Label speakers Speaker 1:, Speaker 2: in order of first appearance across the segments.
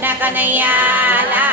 Speaker 1: na kanayala.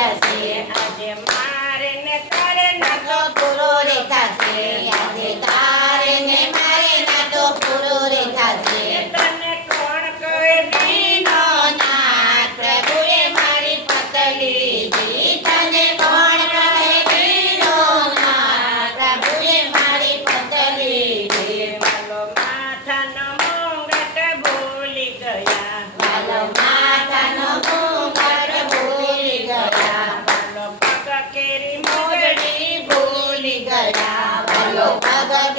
Speaker 1: 谢谢。Bravo.